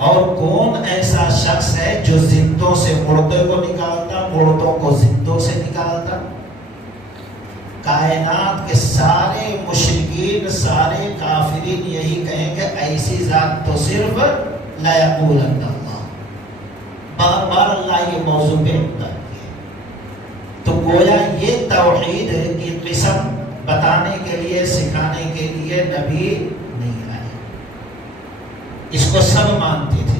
اور کون ایسا شخص ہے جو زندوں سے مردے کو نکالتا، مردوں کو زندوں سے نکالتا؟ کائنات کے سارے مشرکین، سارے کافرین یہی کہیں کہ ایسی ذات تو صرف لا یقولن اللہ، بار بار اللہ یہ موضوع پہ تو گویا یہ توحید کی قسم بتانے کے لیے، سکھانے کے لیے نبی نہیں آئے، اس کو سب مانتے تھے۔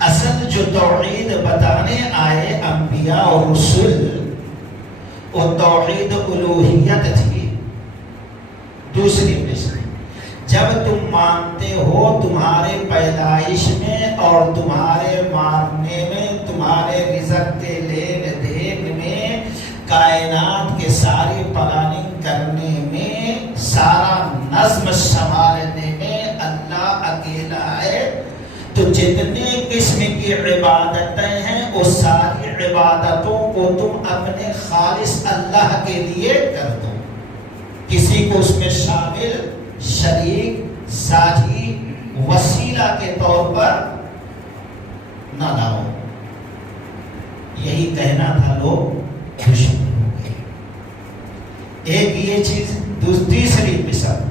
اصل جو توحید بتانے آئے انبیاء اور رسول، وہ توحید الوہیت تھی۔ دوسری قسم، جب تم مانتے ہو تمہارے پیدائش میں اور تمہارے مارنے میں، تمہارے رزق کے لین دین میں، کائنات کے ساری پلاننگ کرنے میں، سارا نظم سنبھالنے میں اللہ اکیلا ہے، تو جتنے قسم کی عبادتیں ہیں وہ ساری عبادتوں کو تم اپنے خالص اللہ کے لیے کر دو، کسی کو اس میں شامل، شریک، ساجی، وسیلہ کے طور پر نہ لاؤ۔ یہی کہنا تھا، لوگ دشمن ہو گئے۔ ایک یہ چیز۔ تیسری قسم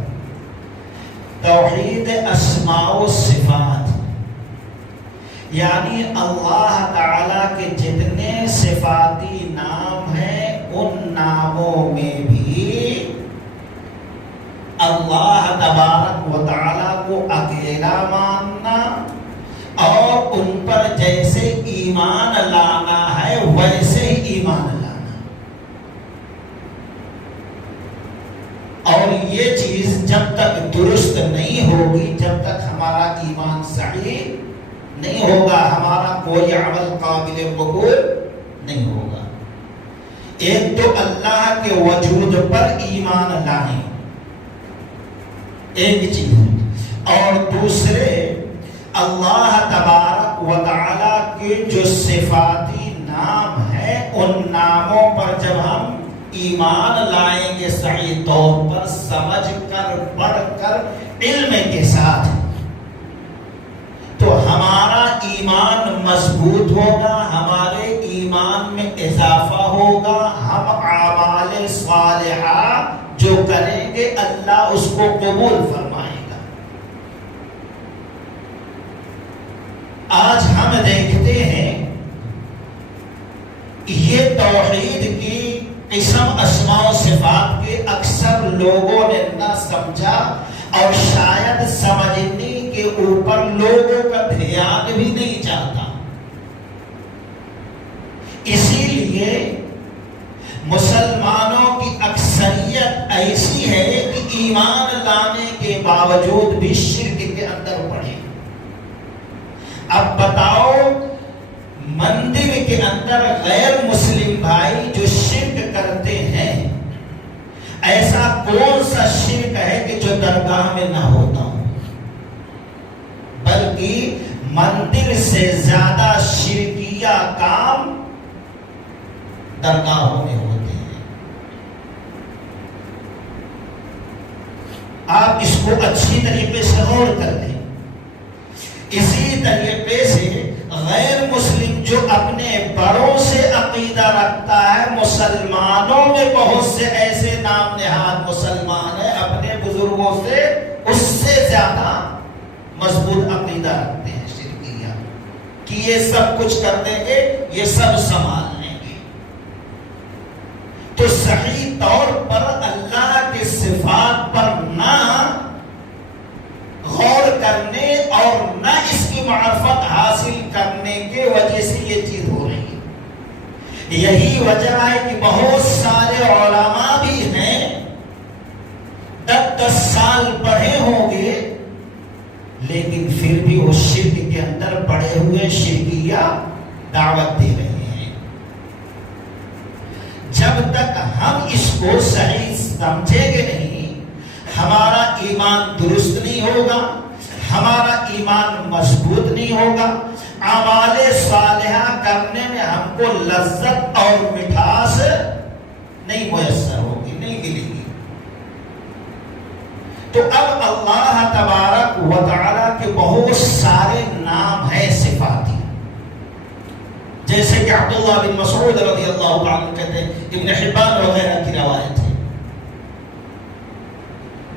توحید اسماء و صفات، یعنی اللہ تعالیٰ کے جتنے صفاتی نام ہیں ان ناموں میں بھی اللہ تبارک و تعالیٰ کو اکیلا ماننا اور ان پر جیسے ایمان لانا ہے ویسے ہی ایمان لانا۔ اور یہ چیز جب تک درست نہیں ہوگی، جب تک ہمارا ایمان صحیح نہیں ہوگا، ہمارا کوئی عمل قابل قبول نہیں ہوگا۔ ایک تو اللہ کے وجود پر ایمان لائیں، ایک چیز، اور دوسرے اللہ تبارک و تعالیٰ کے جو صفاتی نام ہیں ان ناموں پر جب ہم ایمان لائیں گے صحیح طور پر، سمجھ کر، پڑھ کر، علم کے ساتھ، تو ہمارا ایمان مضبوط ہوگا، ہمارے ایمان میں اضافہ ہوگا، ہم اعمال صالحہ جو کریں گے اللہ اس کو قبول فرمائے گا۔ آج ہم دیکھتے ہیں یہ توحید کی قسم اسماء و صفات کے اکثر لوگوں نے نہ سمجھا، اور شاید سمجھنے کے اوپر لوگوں کا دھیان بھی نہیں جاتا۔ اسی لیے مسلمانوں کی اکثریت ایسی ہے کہ ایمان لانے کے باوجود بھی شرک کے اندر پڑے۔ اب بتاؤ، مندر کے اندر غیر مسلم بھائی جو شرک کرتے ہیں، ایسا کون سا شرک ہے کہ جو درگاہ میں نہ ہوتا ہو؟ بلکہ مندر سے زیادہ شرکیہ کام درگاہوں میں ہوتے ہیں۔ آپ اس کو اچھی طریقے سے غور کر لیں۔ اسی طریقے سے غیر مسلم جو اپنے بڑوں سے عقیدہ رکھتا ہے، مسلمانوں میں بہت سے ایسے نام نہاد مسلمان ہیں اپنے بزرگوں سے اس سے زیادہ مضبوط عقیدہ رکھتے ہیں شرکیہ، کہ یہ سب کچھ کر دیں گے، یہ سب سنبھال لیں گے۔ تو صحیح طور پر اللہ کے صفات پر نہ غور کرنے اور نہ اس کی معرفت حاصل کرنے کے وجہ سے یہ چیز ہو رہی ہے۔ یہی وجہ ہے کہ بہت سارے علماء بھی ہیں، 10 سال پڑھے ہوں گے، لیکن پھر بھی وہ شرک کے اندر پڑے ہوئے شرکیہ دعوت دے رہے ہیں۔ جب تک ہم اس کو صحیح سمجھیں گے نہیں، ہمارا ایمان درست نہیں ہوگا، ہمارا ایمان مضبوط نہیں ہوگا، اعمال صالحہ کرنے میں ہم کو لذت اور مٹھاس نہیں میسر ہوگی، نہیں ملے گی۔ تو اب اللہ تبارک و تعالیٰ کے بہت سارے یہ عبداللہ بن مسعود رضی اللہ عنہ کہتے ہیں، ابن حبان وغیرہ کی روایت ہے،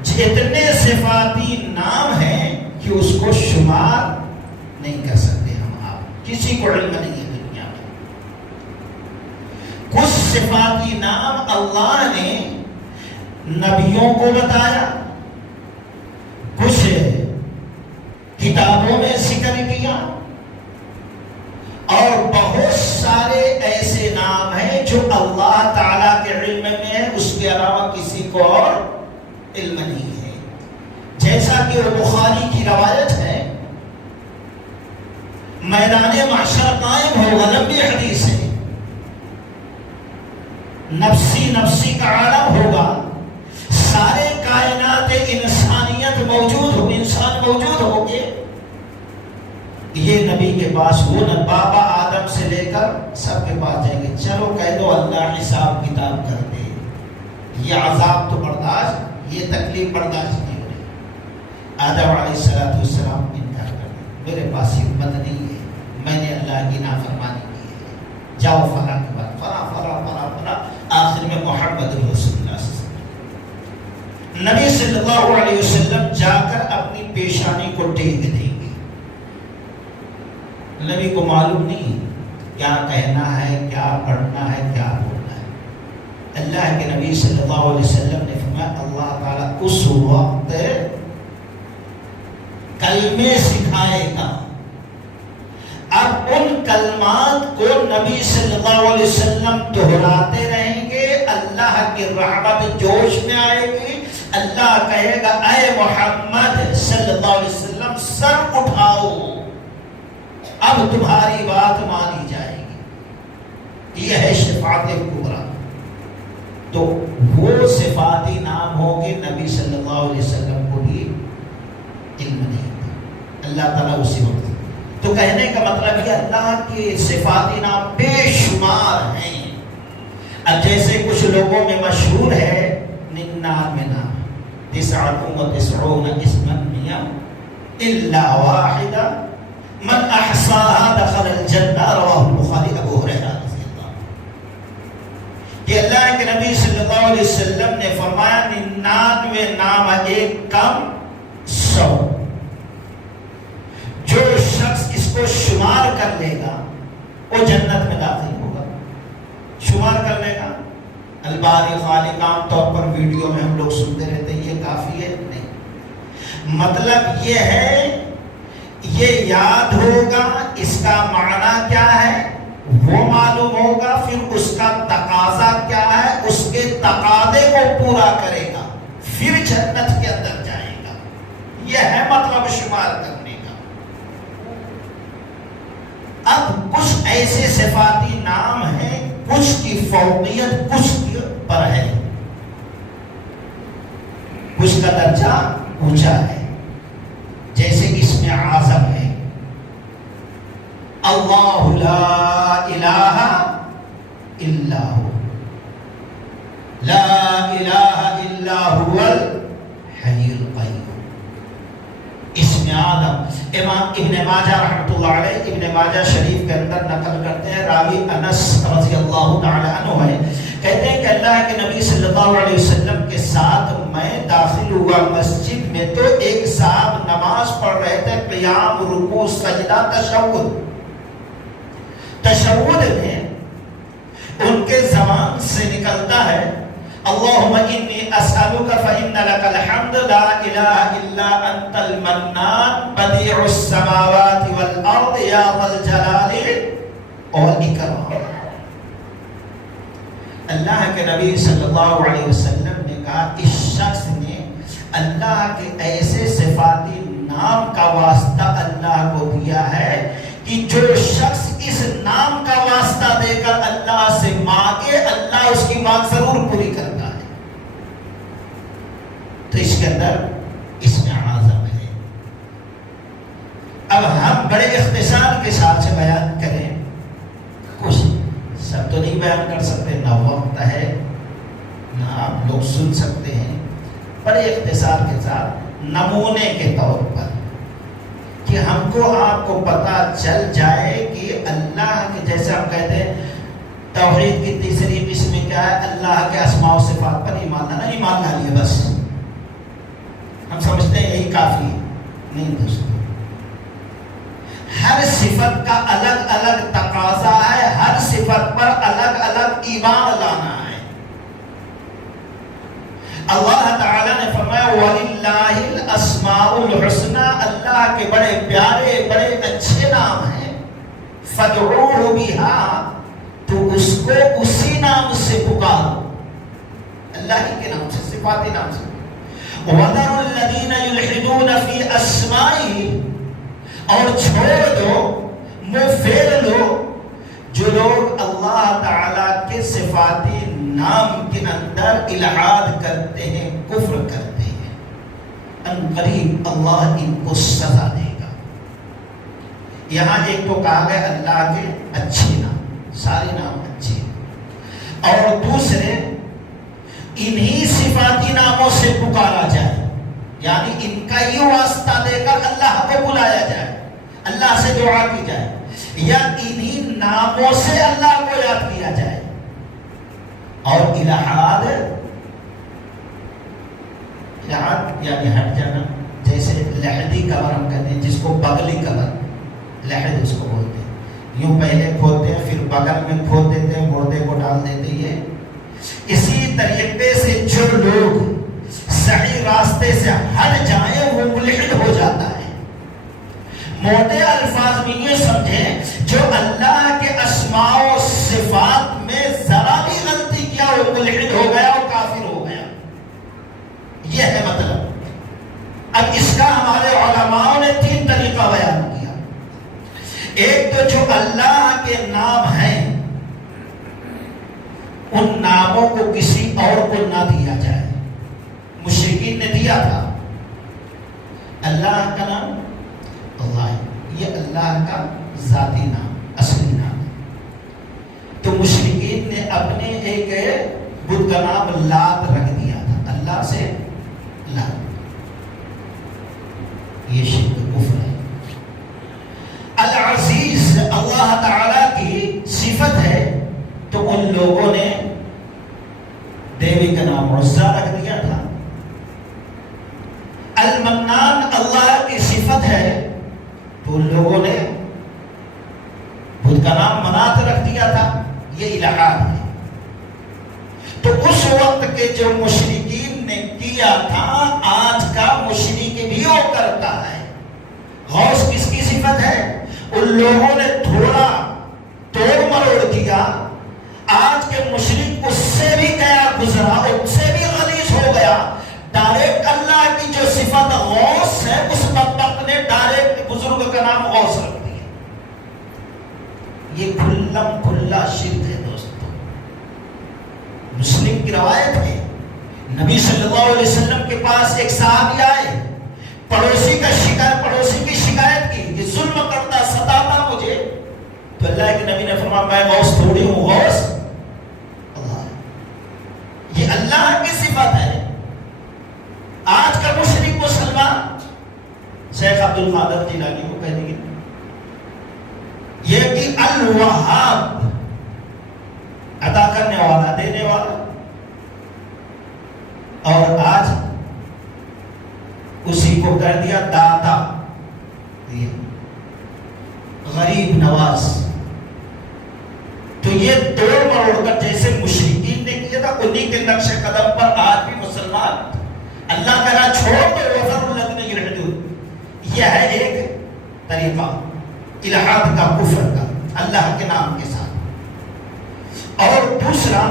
جتنے صفاتی نام ہیں کہ اس کو شمار نہیں کر سکتے ہم آپ، کسی کو علم نہیں ہے دنیا میں۔ کچھ صفاتی نام اللہ نے نبیوں کو بتایا، کچھ کتابوں میں ذکر کیا، اور بہت سارے ایسے نام ہیں جو اللہ تعالیٰ کے علم میں ہے، اس کے علاوہ کسی کو اور علم نہیں ہے۔ جیسا کہ وہ بخاری کی روایت ہے، میدان محشر قائم ہوگا، لمبی حدیث ہے، نفسی نفسی کا عالم ہوگا، سارے کائنات انسانیت موجود ہو، انسان موجود ہوگے، یہ نبی کے پاس، وہ بابا آدم سے لے کر سب کے پاس جائیں گے، چلو کہہ دو اللہ حساب کتاب کر دے، یہ عذاب تو برداشت، یہ تکلیف برداشت نہیں ہو رہی۔ آدم علیہ السلام انکار کر دے، میرے پاس ہمت نہیں ہے، میں نے اللہ کی نافرمانی کی ہے، جاؤ فلاں کے بعد فلاں، آخر میں محمد رسول اللہ صلی اللہ علیہ وسلم، نبی صلی اللہ علیہ وسلم جا کر اپنی پیشانی کو ٹیک دیں گے۔ نبی کو معلوم نہیں کیا کہنا ہے، کیا پڑھنا ہے، کیا بولنا ہے۔ اللہ کے نبی صلی اللہ علیہ وسلم نے فرمایا اللہ تعالیٰ اس وقت کلمے سکھائے گا، اب ان کلمات کو نبی صلی اللہ علیہ وسلم دہراتے رہیں گے، اللہ کی رحمت جوش میں آئے گی، اللہ کہے گا اے محمد صلی اللہ علیہ وسلم سر اٹھاؤ، اب تمہاری بات مانی جائے گی۔ یہ ہے شفاعت کبریٰ۔ تو وہ صفاتی نام ہوں گے، نبی صلی اللہ علیہ وسلم کو بھی علم نہیں تھا، اللہ تعالیٰ اسی وقت۔ تو کہنے کا مطلب یہ اللہ کے صفاتی نام بے شمار ہیں۔ اب جیسے کچھ لوگوں میں مشہور ہے 99 نام، 99 اسما الا واحدہ من احصاها دخل الجنہ، رواہ البخاری، ابو ہریرہ رضی اللہ عنہ۔ کہ اللہ کے نبی صلی اللہ علیہ وسلم نے فرمایا 99 نام ایک کم 100، جو شخص اس کو شمار کر لے گا وہ جنت میں داخل ہوگا۔ شمار کر لے گا، الباری خالق عام طور پر ویڈیو میں ہم لوگ سنتے رہتے ہیں یہ کافی ہے، نہیں، مطلب یہ ہے یہ یاد ہوگا، اس کا معنی کیا ہے وہ معلوم ہوگا، پھر اس کا تقاضا کیا ہے، اس کے تقاضے کو پورا کرے گا، پھر جنت کے اندر جائے گا۔ یہ ہے مطلب شمار کرنے کا۔ اب کچھ ایسے صفاتی نام ہیں، کچھ کی فوقیت کچھ کی پر ہے، کچھ کا درجہ اونچا ہے، جیسے اس میں اعظم ہے اللہ لا الہ الا ہو، لا الہ الا هو الحی القیوم، اس میں اعظم۔ امام ابن ماجہ رحمۃ اللہ علیہ ابن ماجہ شریف کے اندر نقل کرتے ہیں، راوی انس رضی اللہ تعالی عنہ ہے، کہتے ہیں کہ اللہ کے نبی صلی اللہ علیہ وسلم کے ساتھ میں داخل ہوا مسجد میں، تو ایک صاحب نماز پڑھ رہے تھے، قیام، رکوع، سجدہ، تشہد میں ان کے زبان سے نکلتا ہے اللہم انی اسألک فإن لک الحمد لا الہ الا انت المنان بدیع السماوات والارض یا ذا الجلال والاکرام۔ اللہ کے نبی صلی اللہ علیہ وسلم نے کہا اس شخص نے اللہ کے ایسے صفاتی نام کا واسطہ اللہ کو دیا ہے کہ جو شخص اس نام کا واسطہ دے کر اللہ سے مانگے، اللہ اس کی بات ضرور پوری کرتا ہے۔ تو اس کے اندر اس میں اعظم ہے۔ اب ہم بڑے اختصار کے ساتھ سے بیان کریں، کچھ سب تو نہیں بیان کر سکتے، نہ وقت ہے نہ آپ لوگ سن سکتے ہیں، بڑے اختصار کے ساتھ نمونے کے طور پر کہ ہم کو آپ کو پتا چل جائے کہ اللہ کے، جیسے ہم کہتے ہیں توحید کی تیسری قسم کیا ہے؟ اللہ کے اسماء و صفات پر ایمان لانا، ایمان لا لیے بس، ہم سمجھتے ہیں یہی کافی ہے۔ نہیں دوستو، ہر صفت کا الگ الگ تقاضا ہے، ہر صفت پر الگ الگ ایمان لانا ہے۔ اللہ تعالیٰ نے فرمایا وَلِلَّهِ الْأَسْمَاءُ الْحُسْنَى، اللہ کے بڑے پیارے بڑے اچھے نام ہیں، فَادْعُوهُ بِهَا، تو اس کو اسی نام سے پکارو، اللہ ہی کے نام سے، صفاتی نام سے۔ وَذَرُوا الَّذِينَ يُلْحِدُونَ فِي أَسْمَائِهِ، اور چھوڑ دو، منہ پھیر لو جو لوگ اللہ تعالیٰ کے صفاتی نام کے اندر الحاد کرتے ہیں، کفر کرتے ہیں، ان قریب اللہ ان کو سزا دے گا۔ یہاں ایک تو کہا گیا اللہ کے اچھے نام، سارے نام اچھے ہیں، اور دوسرے انہی صفاتی ناموں سے پکارا جائے، یعنی ان کا ہی واسطہ دے کر اللہ کو بلایا جائے، اللہ سے دعا کی جائے، یا انہی ناموں سے اللہ کو یاد کیا جائے۔ اور الہاد یعنی ہٹ جانا، جیسے لحدی قبر ہم کہتے ہیں جس کو بغلی قبر، لحد اس کو بولتے ہیں، یوں پہلے کھودتے ہیں پھر بغل میں کھود دیتے ہیں، مردے کو ڈال دیتے ہیں۔ اسی طریقے سے جو لوگ صحیح راستے سے ہٹ جائیں وہ ملحد ہو جاتا ہے۔ موٹے الفاظ میں یہ سمجھیں، جو اللہ کے اسماء و صفات میں ذرا بھی غلطی کیا وہ ملحد ہو گیا اور کافر ہو گیا، یہ ہے مطلب۔ اب اس کا ہمارے علماء نے 3 طریقہ بیان کیا۔ ایک تو جو اللہ کے نام ہیں ان ناموں کو کسی اور کو نہ دیا جائے، مشرکین نے دیا تھا، اللہ کا نام اللہ ہے، یہ اللہ کا ذاتی نام، اصلی نام۔ تو مشرکین نے اپنے ایک بت کا نام لات رکھ دیا تھا، اللہ سے لات، یہ شرک کفر ہے۔ العزیز اللہ تعالی کی صفت ہے، تو ان لوگوں نے دیوی کا نام عزا رکھ دیا تھا۔ المنان اللہ کی صفت ہے، تو ان لوگوں نے بدھ کا نام منات رکھ دیا تھا، یہ الہاد ہے۔ تو اس وقت کے جو مشرکین نے کیا تھا، آج کا مشرک بھی وہ کرتا ہے۔ غوث کس کی صفت ہے؟ ان لوگوں نے تھوڑا توڑ مروڑ کیا، آج کے مشرک اس سے بھی گیا گزرا، اس سے بھی غلیظ ہو گیا، ڈائریکٹ اللہ کی جو صفت غوث ہے اس بدبخت نے ڈائریکٹ بزرگ کا نام غوث رکھ دیا۔ یہ کھلم کھلا شرک ہے دوستو۔ مسلم کی روایت ہے، نبی صلی اللہ علیہ وسلم کے پاس ایک صحابی آئے، پڑوسی کی شکایت کی کہ ظلم کرتا ستاتا مجھے، تو اللہ کے نبی نے فرمایا میں غوث تھوڑی ہوں، غوث اللہ، یہ اللہ کی صفت ہے۔ آج کا مشرک مسلمان شیخ عبد القادر جیلانی کو کہہ دیں گے یہ کہ الوہاب، عطا کرنے والا، دینے والا، اور آج اسی کو کر دیا داتا، غریب نواز۔ تو یہ توڑ مروڑ کر جیسے مشرکین نے کیا تھا، انہی کے نقش قدم پر آج بھی مسلمان اللہ کا راہ چھوڑ دو، وَذَرُوا الَّذِينَ يُلْحِدُونَ، یہ ہے ایک طریقہ الہاد کا، کفر کا، اللہ کے نام کے ساتھ۔ اور دوسرا،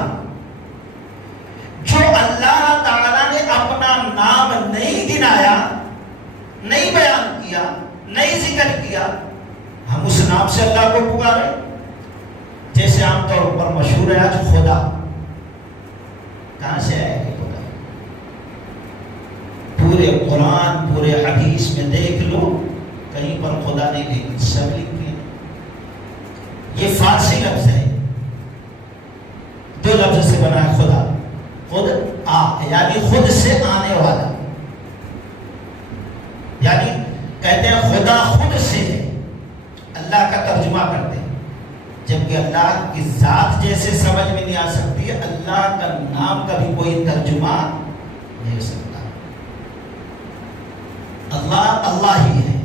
جو اللہ تعالیٰ نے اپنا نام نہیں گنایا، نہیں بیان کیا، نہیں ذکر کیا، ہم اس نام سے اللہ کو پکارے۔ جیسے عام طور پر مشہور ہے آج خدا، کہاں سے آیا ہے خدا؟ پورے قرآن پورے حدیث میں دیکھ لو، کہیں پر خدا نہیں لکھی، سب لکھی ہے۔ یہ فارسی لفظ ہے، 2 لفظ سے بنا ہے خدا، خود یعنی خود سے آنے والا، یعنی کہتے ہیں خدا خود کیونکہ اللہ کی ذات جیسے سمجھ میں نہیں آ سکتی، اللہ کا نام کا بھی کوئی ترجمہ نہیں ہو سکتا۔ اللہ اللہ ہی ہے۔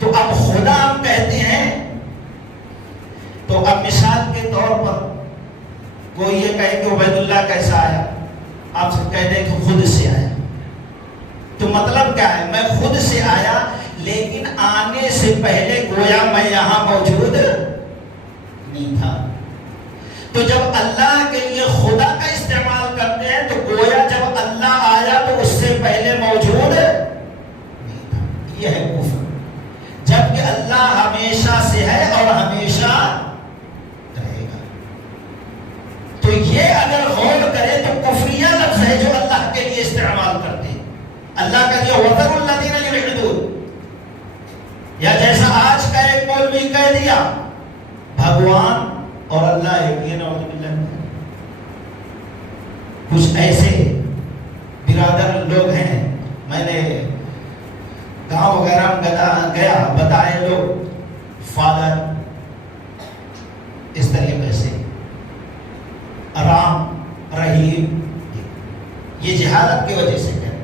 تو اب خدا ہم کہتے ہیں، تو اب مثال کے طور پر کوئی یہ کہے کہ عبید اللہ کیسا آیا، آپ سے کہہ دیں کہ خود سے آیا، تو مطلب کیا ہے؟ میں خود سے آیا، لیکن آنے سے پہلے گویا میں یہاں موجود نہیں تھا۔ تو جب اللہ کے لیے خدا کا استعمال کرتے ہیں تو گویا جب اللہ آیا تو اس سے پہلے موجود نہیں تھا، یہ ہے کفر۔ جبکہ اللہ ہمیشہ سے ہے اور ہمیشہ رہے گا۔ تو یہ اگر غور کرے تو کفریہ لفظ ہے جو اللہ کے لیے استعمال کرتے ہیں۔ اللہ کا یہ وَذَرُوا الَّذِينَ يُلْحِدُونَ، یا جیسا آج کا ایک مولوی کہہ دیا بھگوان اور اللہ ایک، یہ نعوذ باللہ۔ کچھ ایسے برادر لوگ ہیں، میں نے گاؤں وغیرہ میں گیا، بتائے لوگ فادر اس طریقے سے، رام رحیم، یہ جہالت کی وجہ سے ہے۔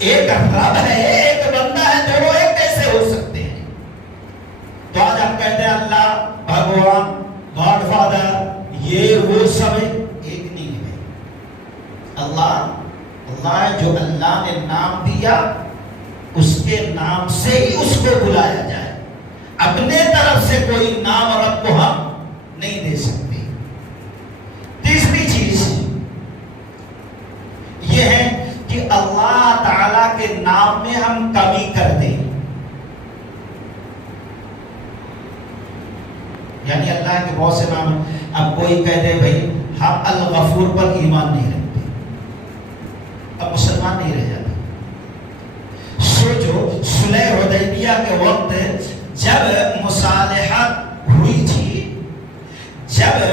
ایک رب ہے، ایک بندہ ہے، دونوں ایک کیسے ہو سکتے ہیں؟ تو آج ہم کہتے ہیں اللہ، بھگوان، گاڈ فادر، یہ وہ سب ایک نہیں ہے۔ اللہ جو اللہ نے نام دیا اس کے نام سے ہی اس کو بلایا جائے، اپنے طرف سے کوئی نام رب کو ہم نہیں دے سکتے۔ تیسری چیز یہ ہے کہ اللہ تعالی کے نام میں ہم کمی کرتے ہیں، یعنی اللہ کے بہت سے نام ہیں۔ اب کوئی کہہ دے بھائی ہم الغفور پر ایمان نہیں رکھتے، اب مسلمان نہیں رہ جاتے۔ سوچو صلح حدیبیہ کے وقت جب مصالحت ہوئی تھی، جب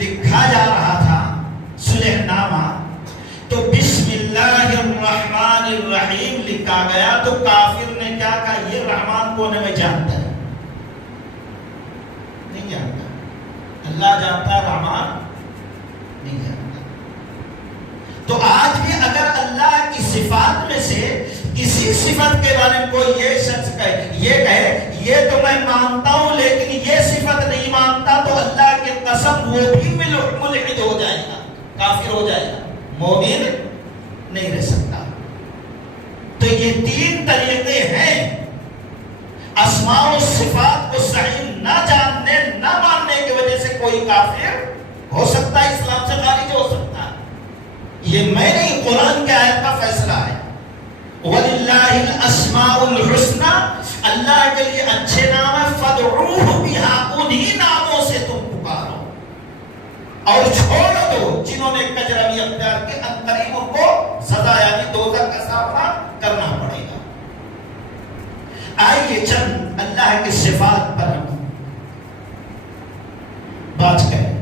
لکھا جا رہا تھا صلح نامہ، تو بسم اللہ الرحمن الرحیم لکھا گیا، تو کافر نے کیا کہا؟ یہ رحمان کون ہے؟ میں جانتا ہے، نہیں جانتا۔ اللہ جانتا ہے، رحمان نہیں جانتا۔ تو آج بھی اگر اللہ کی صفات میں سے کسی صفت کے بارے میں کوئی یہ شخص کہے یہ تو میں مانتا ہوں لیکن یہ صفت نہیں مانتا، تو اللہ کے قسم وہ بھی ملحد ہو جائے گا، کافر ہو جائے گا، مومن نہیں رہ سکتا۔ تو یہ تین طریقے ہیں اسماء و صفات کو صحیح نہ جاننے، نہ ماننے کی وجہ سے کوئی کافر ہو سکتا ہے، اسلام سے خارج ہو سکتا ہے۔ یہ میں نہیں، قرآن کے آیت کا فیصلہ ہے۔ وَلِلَّهِ الْأَسْمَاءُ الْحُسْنَى، اللہ کے لیے اچھے نام ہے، فَادْعُوهُ بِهَا، انہی ناموں سے تم پکارو اور چھوڑ دو جنہوں نے کجروی اختیار کی، ان قریب ان کو سزا یعنی دوزخ کا سامنا کرنا پڑے گا۔ آئیے چند اللہ کی صفات پر ہم بات کریں۔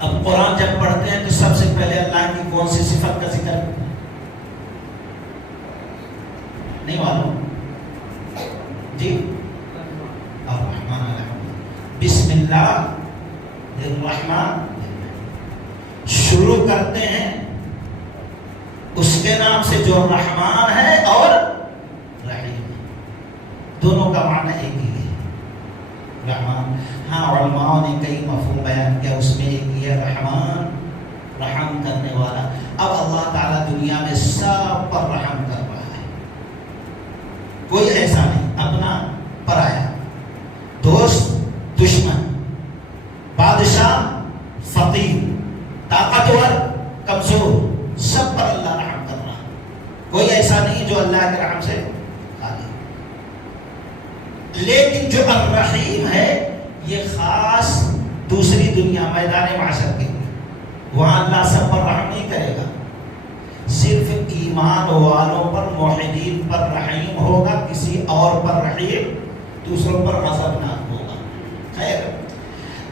اب قرآن جب پڑھتے ہیں تو سب سے پہلے اللہ کی کون سی صفت کا ذکر نہیں معلوم؟ جی الرحمن الرحیم، بسم اللہ الرحمن، شروع کرتے ہیں اس کے نام سے جو رحمان ہے اور رحیم ہے، دونوں کا معنی ایک ہی ہے، رحمان۔ ہاں علماء نے کئی مفہوم بیان کیا، اس میں ایک یہ رحمان، رحم کرنے والا۔ اب اللہ تعالیٰ دنیا میں سب پر رحم کر رہا ہے، کوئی ایسا نہیں، اپنا پرایا، دوست دشمن، بادشاہ فقیر، طاقتور کمزور، سب پر اللہ رحم کر رہا ہے، کوئی ایسا نہیں جو اللہ کے رحم سے خالی۔ لیکن جو الرحیم ہے یہ خاص دوسری دنیا، میدان معاشر کے لیے، وہاں اللہ سب پر رحم نہیں کرے گا، صرف ایمان والوں پر، موحدین پر رحیم ہوگا، کسی اور پر رحیم، دوسروں پر غضبناک ہوگا۔ خیر،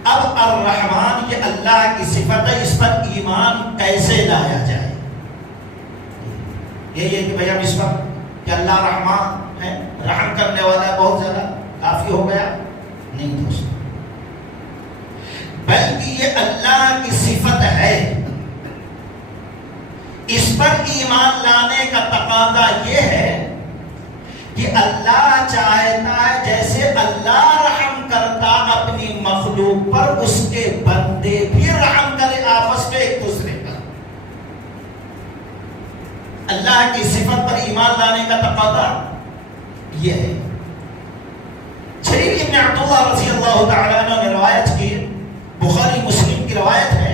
اب الرحمن یہ اللہ کی صفت ہے، اس پر ایمان کیسے لایا جائے؟ یہی ہے کہ بھئی ہم اس پر کہ اللہ رحمان ہے، رحم کرنے والا ہے بہت زیادہ، کافی ہو گیا؟ نہیں دوستو، بلکہ یہ اللہ کی صفت ہے. اس پر ایمان لانے کا تقاضا یہ ہے کہ اللہ چاہتا ہے جیسے اللہ رحم کرتا اپنی مخلوق پر، اس کے بندے بھی رحم کرے آپس میں ایک دوسرے پر. اللہ کی صفت پر ایمان لانے کا تقاضا یہ ہے. جریر ابن عبداللہ رضی اللہ تعالیٰ عنہ نے روایت کی، بخاری مسلم کی روایت ہے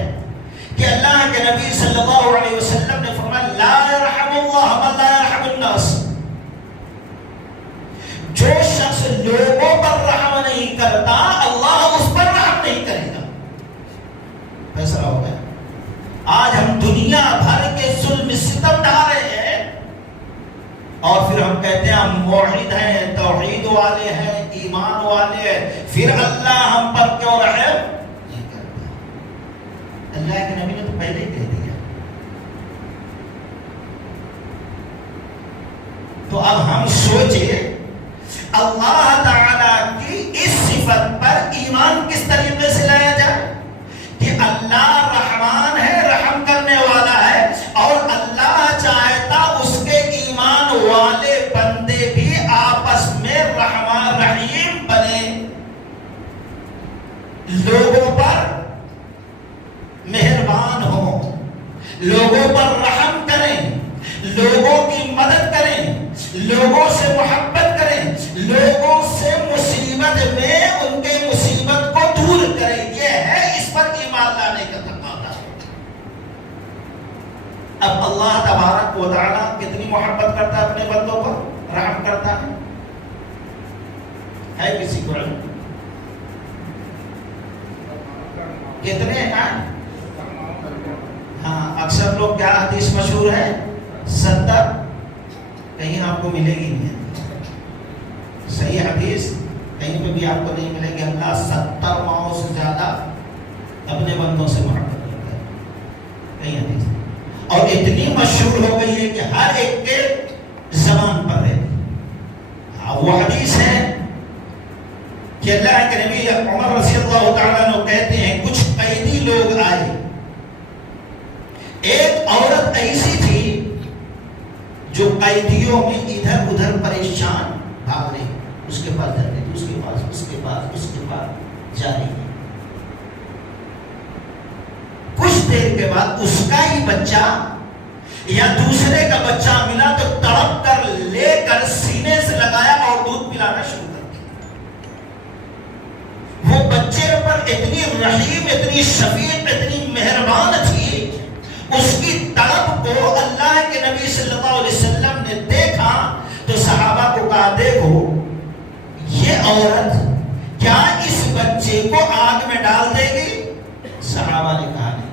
کہ اللہ کے نبی صلی اللہ علیہ وسلم نے فرمایا لا يرحم اللہ من لا يرحم الناس. جو شخص لوگوں پر رحم نہیں کرتا اللہ اس پر رحم نہیں کرے گا. فیصلہ ہو گیا. آج ہم دنیا بھر کے ظلم ستم ڈھا رہے ہیں اور پھر ہم کہتے ہیں ہم موحد ہیں، توحید والے ہیں، ایمان والے ہیں، پھر اللہ ہم پر کیوں رحم نہیں کرتا؟ اللہ کے نبی نے تو پہلے ہی کہہ دیا. تو اب ہم سوچیں اللہ تعالیٰ کی اس صفت پر ایمان کس طریقے سے لایا جائے کہ اللہ رحمان ہے، رحم کرنے والا ہے، اور اللہ چاہتا اس کے ایمان والے بندے بھی آپس میں رحمان رحیم بنے، لوگوں پر مہربان ہوں، لوگوں پر رحم کریں، لوگوں کی مدد کریں، لوگوں سے محبت کریں، لوگوں سے مصیبت میں ان کے مصیبت کو دور کریں. یہ ہے اس پر ایمان لانے کا تقاضا. اب اللہ تبارک و تعالیٰ کتنی محبت کرتا ہے اپنے بندوں پر، رحم کرتا ہے کسی کو علم؟ کتنے ہیں؟ ہاں اکثر لوگ کیا حدیث مشہور ہے 70، کہیں آپ کو ملے گی نہیں. صحیح حدیث کہیں پہ بھی آپ کو نہیں ملے گی. اللہ 70 ماؤں سے زیادہ اپنے بندوں سے محبت کرتا ہے. کہیں حدیث اور اتنی مشہور ہو گئی ہے کہ ہر ایک کے زبان پر ہے. وہ حدیث ہے کہ اللہ کے نبی عمر رضی اللہ تعالیٰ عنہ کہتے ہیں کچھ قیدی لوگ آئے. ایک عورت ایسی تھی جو قیدیوں میں ادھر ادھر پریشان بھاگ رہی، اس کے پاس جاتی تھی، اس کے پاس، اس کے پاس، اس کے پاس جا رہی ہے. کچھ دیر کے بعد اس کا ہی بچہ یا دوسرے کا بچہ ملا تو تڑپ کر لے کر سینے سے لگایا اور دودھ پلانا شروع کر دیا. وہ بچے پر اتنی رحیم، اتنی شفیق، اتنی مہربان تھی. اس کی تڑپ کو اللہ کے نبی صلی اللہ علیہ وسلم نے دیکھا تو صحابہ کو کہا دیکھو یہ عورت کیا اس بچے کو آگ میں ڈال دے گی؟ صحابہ نے کہا نہیں.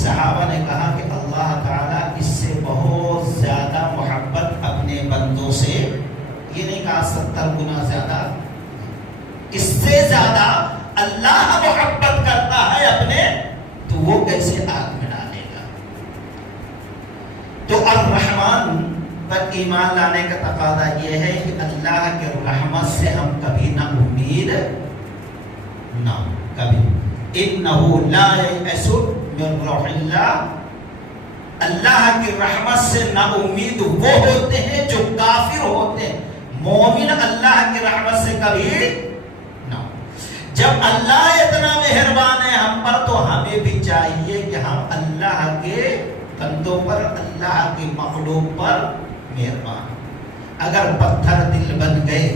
صحابہ نے کہا کہ اللہ تعالیٰ اس سے بہت زیادہ محبت اپنے بندوں سے، یہ نہیں کہا 70 گنا زیادہ، اس سے زیادہ اللہ محبت کرتا ہے اپنے، تو وہ کیسے آگ میں ڈالے گا؟ تو الرحمن پر ایمان لانے کا تقاضا یہ ہے کہ اللہ کے رحمت سے ہم کبھی نہ امید نہ کبھی. انہ لا یئس من روح اللہ، اللہ کی رحمت سے نا امید وہ ہوتے ہیں جو کافر ہوتے ہیں. مومن اللہ کی رحمت سے کبھی نہ. جب اللہ اتنا مہربان ہے ہم پر تو ہمیں بھی چاہیے کہ ہم اللہ کے بندوں پر، اللہ کی مخلوق پر مہربان. اگر پتھر دل بن گئے،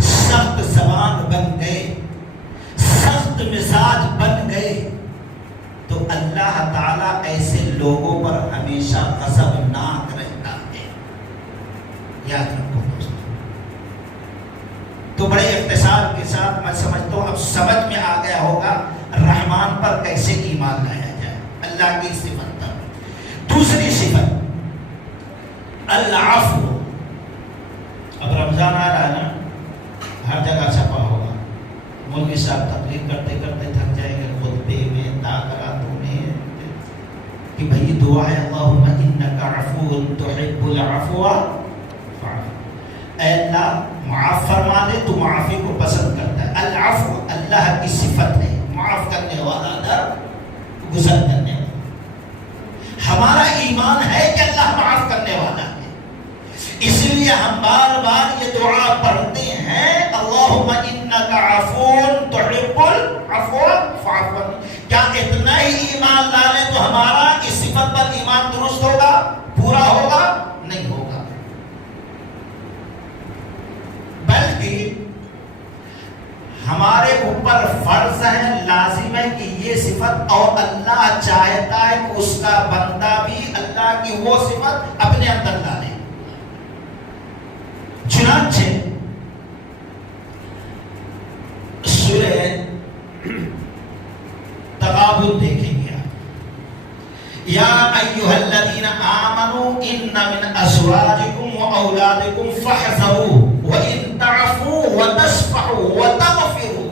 سخت زبان بن گئے، سخت مزاج بن گئے، تو اللہ تعالیٰ ایسے لوگوں پر ہمیشہ غضبناک رہتا ہے. یاد رکھو دوستو. تو بڑے اختصار کے ساتھ میں سمجھتا ہوں اب سمجھ میں آ گیا ہوگا رحمان پر کیسے ایمان لایا جائے، اللہ کی صفت پر. دوسری صفت العفو. اب رمضان آ رہا ہے نا، ہر جگہ چھپا ہوگا. مولوی صاحب تقریر کرتے کرتے تھک جائیں گے، خطبے میں، تقریراتوں میں، کہ بھئی دعا ہے اللہم انکا عفو تحب العفو فاعف. اے اللہ معاف فرما دے، تو معافی کو پسند کرتا ہے۔ العفو اللہ کی صفت ہے، معاف کرنے والا، در گزر کرنے والا۔ ہمارا ایمان ہے کہ اللہ معاف کرنے والا ہے، اس لیے ہم بار بار یہ دعا پڑھتے ہیں، اللہم انک عفو تحب العفو فاعف عنی۔ کیا اتنا ہی ایمان لانے تو ہمارا اس صفت پر ایمان درست ہوگا، پورا ہوگا؟ نہیں ہوگا، بلکہ ہمارے اوپر فرض ہے، لازم ہے کہ یہ صفت، اور اللہ چاہتا ہے کہ اس کا بندہ بھی اللہ کی وہ صفت اپنے اندر ڈالے۔ چنانچہ سورہ تغابن دیکھیں گے، یا ایھا الذین آمنوا ان من ازواجکم واولادکم فاحذروا وان تعفوا وتصفحوا وتغفروا۔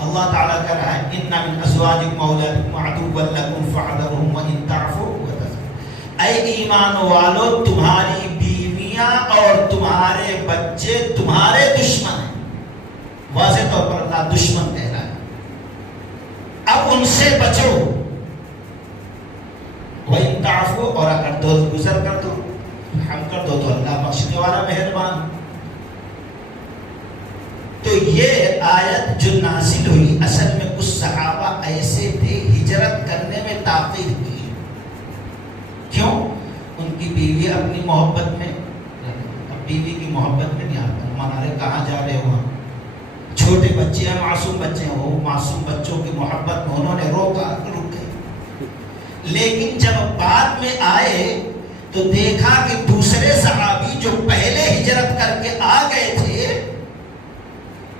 اللہ تعالیٰ کہہ رہا ہے ان من ازواجکم واولادکم عدوا لکم فاحذرهم وان تعفوا وتصفحوا۔ اے ایمان والو، تمہاری بیویاں اور تمہارے بچے تمہارے دشمن ہیں، واضح طور پر اللہ دشمن کہہ رہا ہے، اب ان سے بچو۔ وَإِن تَعْفُوا، اور اگر گزر کر دو، ہم کر دو، تو اللہ بخشنے والا مہربان۔ تو یہ آیت جو نازل ہوئی، اصل میں کچھ صحابہ ایسے تھے ہجرت کرنے میں تاخیر کی۔ کیوں؟ ان کی بیوی اپنی محبت میں، اب بیوی کی محبت میں نہیں آتا، ہمارے کہاں جا رہے ہو، چھوٹے بچے ہیں، معصوم بچے ہیں، وہ معصوم بچوں کی محبت میں انہوں نے روکا، رک گئے۔ لیکن جب بعد میں آئے تو دیکھا کہ دوسرے صحابی جو پہلے ہجرت کر کے آ گئے تھے،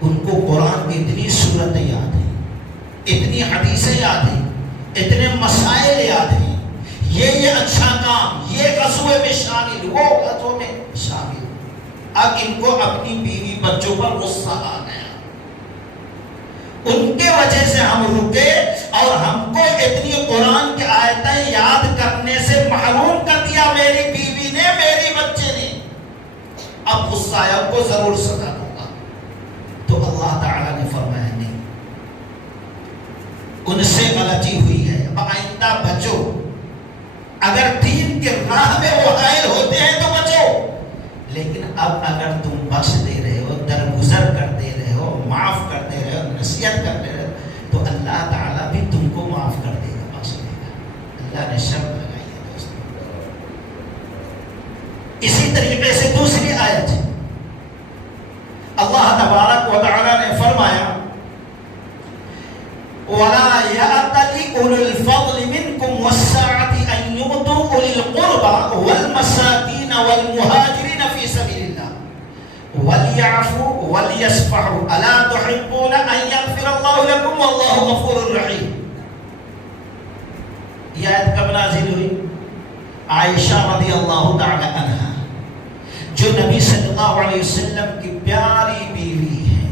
ان کو قرآن کی اتنی سورتیں یاد ہیں، اتنی حدیثیں یاد ہیں، اتنے مسائل یاد ہیں، یہ اچھا کام، یہ غزوے میں شامل، وہ غزوے میں شامل۔ اب ان کو اپنی بیوی بچوں پر غصہ آ گیا، ان کے وجہ سے ہم رکے اور ہم کو اتنی قرآن کی آیتیں یاد کرنے سے محروم کر دیا میری بیوی نے، میری بچے نے۔ اب غصہ آیا، کو ضرور سزا دوں گا۔ تو اللہ تعالیٰ نے فرمایا نہیں، ان سے غلطی ہوئی ہے، اب آئندہ بچو، اگر دین کے راہ میں وہ حائل ہوتے ہیں تو بچو، لیکن اب اگر تم بخش دے رہے ہو، درگزر کرتے رہے ہو، معاف کرتے رہے ہو، نصیحت کرتے رہے ہو، تو اللہ تعالیٰ بھی تم کو معاف کر دے گا، بخش دے گا۔ اللہ نے شرط لگائی ہے دوستوں۔ اسی طریقے سے دوسری آیت اللہ تبارک و تعالیٰ نے فرمایا وَلَا يَأْتَلِ أُولُو الْفَضْلِ مِنْكُمْ وَالسَّعَةِ أَنْ يُؤْتُوا أُولِي الْقُرْبَى وَالْمَسَاكِينَ وَالْمُهَاجِرِينَ فِي سَبِيلِ اللَّهِ وَلْيَعْفُوا وَلْيَصْفَحُوا أَلَا تُحِبُّونَ أَنْ يَغْفِرَ اللَّهُ لَكُمْ وَاللَّهُ غَفُورٌ رَحِيمٌ۔ یہ آیت کب نازل ہوئی؟ عائشہ رضی اللہ تعالی عنہا، جو نبی صلی اللہ علیہ وسلم کی پیاری بیوی ہے،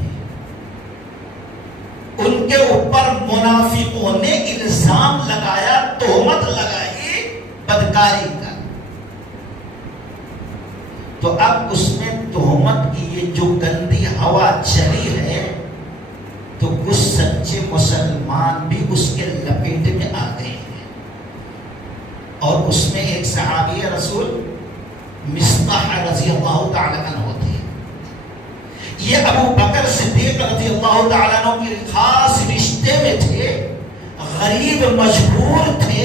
ان کے اوپر منافقوں نے الزام لگایا، تہمت لگائی بدکاری کا۔ تو اب اس میں تہمت کی یہ جو گندی ہوا چلی ہے، تو کچھ سچے مسلمان بھی اس کے لپیٹ میں آ گئے ہیں، اور اس میں ایک صحابی رسول مصطح رضی اللہ تعالی عنہ تھے۔ یہ ابو بکر صدیق رضی اللہ تعالیٰ عنہ کی خاص رشتے میں تھے، غریب مجبور تھے،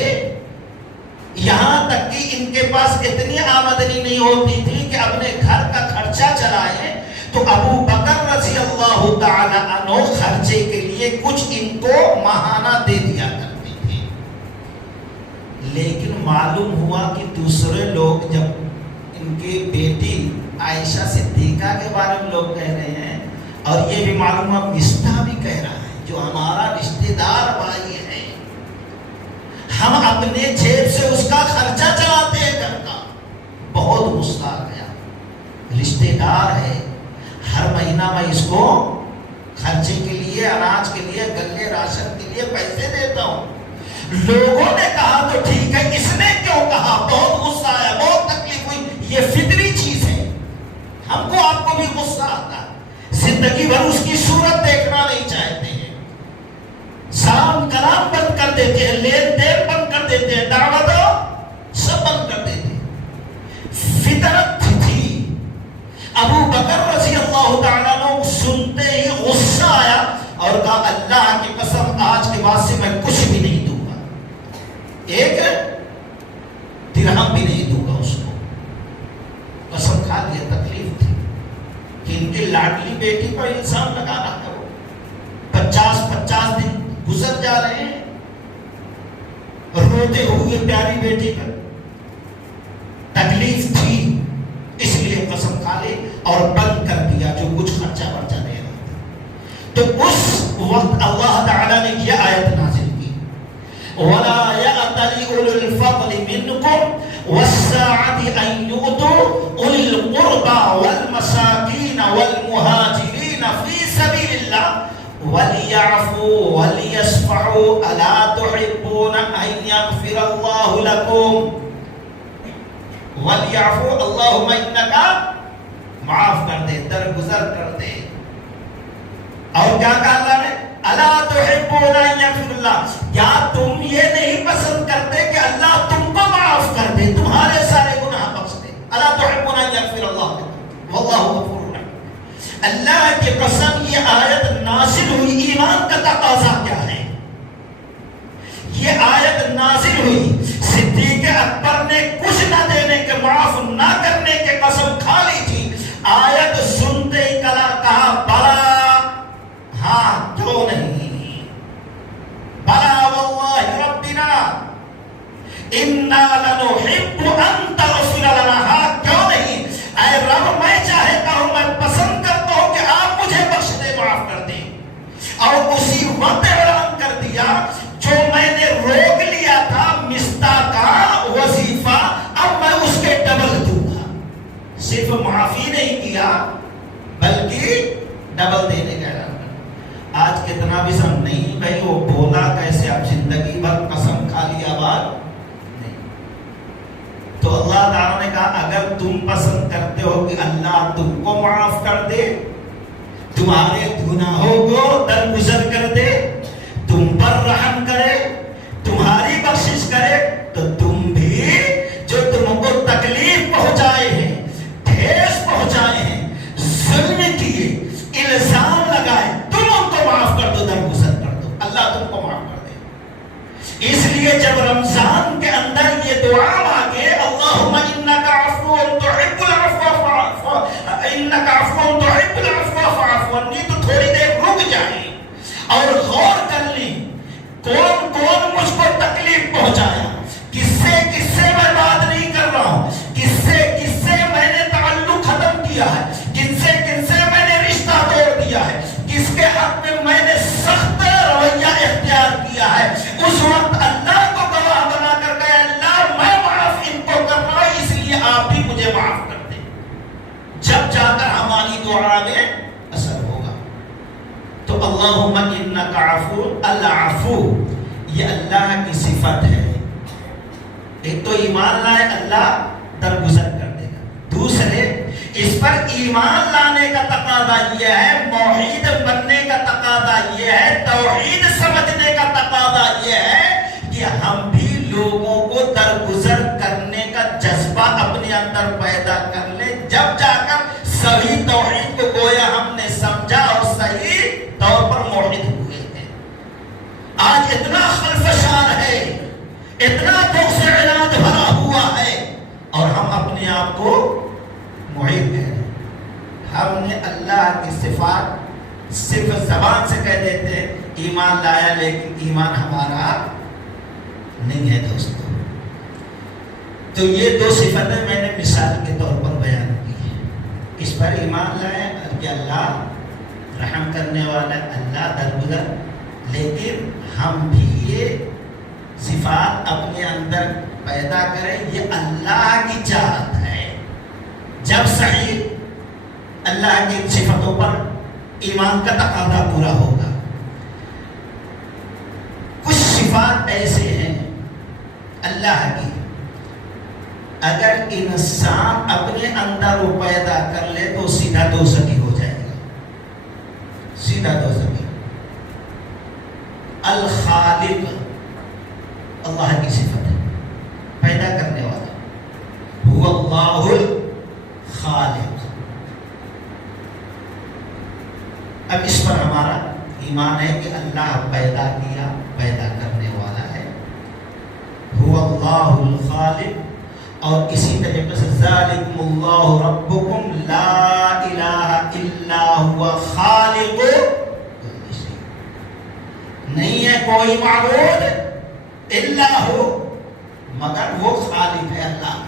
یہاں تک کہ ان کے پاس اتنی آمدنی نہیں ہوتی تھی کہ اپنے گھر کا خرچہ چلائیں، تو ابو بکر رضی اللہ تعالیٰ عنہ خرچے کے لیے کچھ ان کو ماہانہ دے دیا کرتے تھے۔ لیکن معلوم ہوا کہ دوسرے لوگ، جب ان کی بیٹی عائشہ صدیقہ کے بارے میں لوگ کہہ رہے ہیں، اور یہ بھی معلوم ہے مصطح بھی کہہ رہا ہے، جو ہمارا رشتہ دار بھائی ہے، ہم اپنے جیب سے اس کا خرچہ چلاتے ہیں گھر کا۔ بہت غصہ آ گیا، رشتہ دار ہے، ہر مہینہ میں اس کو خرچے کے لیے، اناج کے لیے، گلے راشن کے لیے پیسے دیتا ہوں۔ لوگوں نے کہا تو ٹھیک ہے، اس نے کیوں کہا؟ بہت غصہ آیا، بہت تکلیف ہوئی، یہ فطری چیز ہے۔ زندگی بھر اس کی صورت دیکھنا نہیں چاہتے ہیں، سلام کلام بند کر دیتے ہیں، لین دین بند کر دیتے ہیں، دعوت سب بند کر دیتے ہیں۔ فطرت تھی۔ ابو بکر رضی اللہ تعالیٰ عنہ سنتے ہی غصہ آیا اور کہا اللہ کی قسم آج کے بعد سے میں کچھ بھی نہیں دوں گا، ایک درہم بھی نہیں دوں گا اس کو۔ قسم کھا لیا، تکلیف تھی کہ ان کی لاڈلی بیٹی پر الزام لگانا ہے، وہ 50 دن گزر جا رہے ہیں روتے ہوئے پیاری بیٹی پر، تکلیف تھی اس لیے قسم کھا لے اور بند کر دیا جو کچھ خرچہ ورچہ دے رہا تھا۔ تو اس وقت اللہ تعالیٰ نے یہ آیت نازل کی، وَلَا يَأْتَلِ أُولُو الْفَضْلِ مِنْكُمْ وَالسَّعَةِ أَنْ يُؤْتُوا أُولِي الْقُرْبَى وَالْمَسَاكِينَ وَالْمُهَاجِرِينَ فِي سَبِيلِ اللَّهِ وَلْيَعْفُوا وَلْيَصْفَحُوا أَلَا تُحِبُّونَ أَنْ يَغْفِرَ اللَّهُ لَكُمْ۔ وَلْيَعْفُوا، اللہم انکا معاف کر دے، درگزر کر دے۔ اور کیا کہا اللہ نے؟ الا تحبون ان یغفر اللہ، کیا تم یہ نہیں پسند کرتے کہ اللہ تم کو معاف کر دے، تمہارے سارے گناہ بخش دے؟ الا تحبون ان یغفر اللہ واللہ غفور رحیم۔ اللہ کی قسم یہ آیت نازل ہوئی، ایمان کا تقاضا کیا ہے؟ یہ آیت نازل ہوئی، صدیق اکبر نے کچھ نہ دینے کے، معاف نہ کرنے کے قسم کھا لی تھی۔ آیت سنتے ہی کہا بلا، ہاں کیوں نہیں، بلا واللہ ربنا انا لنحب ان تغفر لنا، ہاں کیوں نہیں، اے رب میں چاہتا ہوں، میں پسند کرتا ہوں کہ آپ مجھے بخش دے، معاف کر دیں۔ اور اسی وقت اعلان کر دیا جو میں نے روک لیا تھا مستہ کا وظیفہ، اب میں اس کے ڈبل دوں گا۔ صرف معافی نہیں کیا بلکہ ڈبل دینے کا اعلان کر۔ آج کتنا بھی سم نہیں بھائی وہ بولا کیسے، اب زندگی بھر قسم کھا لیا بات نہیں۔ تو اللہ تعالیٰ نے کہا اگر تم پسند کرتے ہو کہ اللہ تم کو معاف کر دے، تمہارے گناہوں کو درگزر کر دے، تم پر رحم کرے، تمہاری بخشش کرے، تو تم بھی جو تم کو تکلیف پہنچائے ہیں، ٹھیس پہنچائے ہیں، ظلم کیے، الزام لگائے، تم ان کو معاف کر دو، درگزر کر دو، اللہ تم کو معاف کر دے۔ اس لیے جب رمضان کے اندر یہ دعا مانگے اللہم انک عفو تحب العفو فاعف عنی، تو تھوڑی دیر رک جائیں اور غور کر لیں کون کون مجھ کو تکلیف پہنچایا، کس سے میں بات نہیں کر رہا ہوں، کس سے میں نے تعلق ختم کیا ہے، کن سے میں نے رشتہ توڑ دیا ہے، کس کے حق میں نے سخت رویہ اختیار کیا ہے۔ اس وقت اللہ کو گواہ بنا کر گئے اللہ میں معاف ان کو کر رہا ہوں، اس لیے آپ بھی مجھے معاف کر دیں، جب جا کر ہماری دعا میں اثر ہوگا۔ تو اللہم انک عفو، العفو یہ اللہ کی صفت ہے۔ ایک تو ایمان لائے اللہ درگزر کر دے گا، دوسرے اس پر ایمان لانے کا تقاضا یہ ہے، موحد بننے کا تقاضا یہ ہے، توحید سمجھنے کا تقاضا یہ ہے کہ ہم بھی لوگوں کو درگزر کرنے کا جذبہ اپنے اندر پیدا کر لیں، جب جا کر صحیح توحید کو گویا ہم نے سمجھا اور صحیح طور پر موحد ہوئے ہیں۔ آج اتنا خلفشان ہے، اتنا بغض عناد بھرا ہوا ہے، اور ہم اپنے آپ کو موحد کہہ رہے ہیں۔ ہم نے اللہ کی صفات صرف زبان سے کہہ دیتے ہیں ایمان لایا، لیکن ایمان ہمارا نہیں ہے دوستو۔ تو یہ دو صفتیں میں نے مثال کے طور پر بیان کی ہے، اس پر ایمان لائے کہ اللہ رحم کرنے والا، اللہ درگزر، لیکن ہم بھی یہ صفات اپنے اندر پیدا کریں، یہ اللہ کی چاہت ہے۔ جب صحیح اللہ کی صفتوں پر ایمان کا تقاضا پورا ہوگا۔ کچھ صفات ایسے ہیں اللہ کی، اگر انسان اپنے اندر وہ پیدا کر لے تو سیدھا دوزخی ہو جائے گا۔ سیدھا دو زمین. الخالق اللہ کی صفت ہے، پیدا کرنے والا. هو اللہ الخالق. اب اس پر ہمارا ایمان ہے کہ اللہ پیدا کیا، پیدا کرنے والا ہے. هو اللہ الخالق. اور اسی طریقے سے ذالکم اللہ ربکم لا الہ الا هو خالق کل شیء. نہیں ہے کوئی معبود الا ہو مگر وہ خالق ہے اللہ.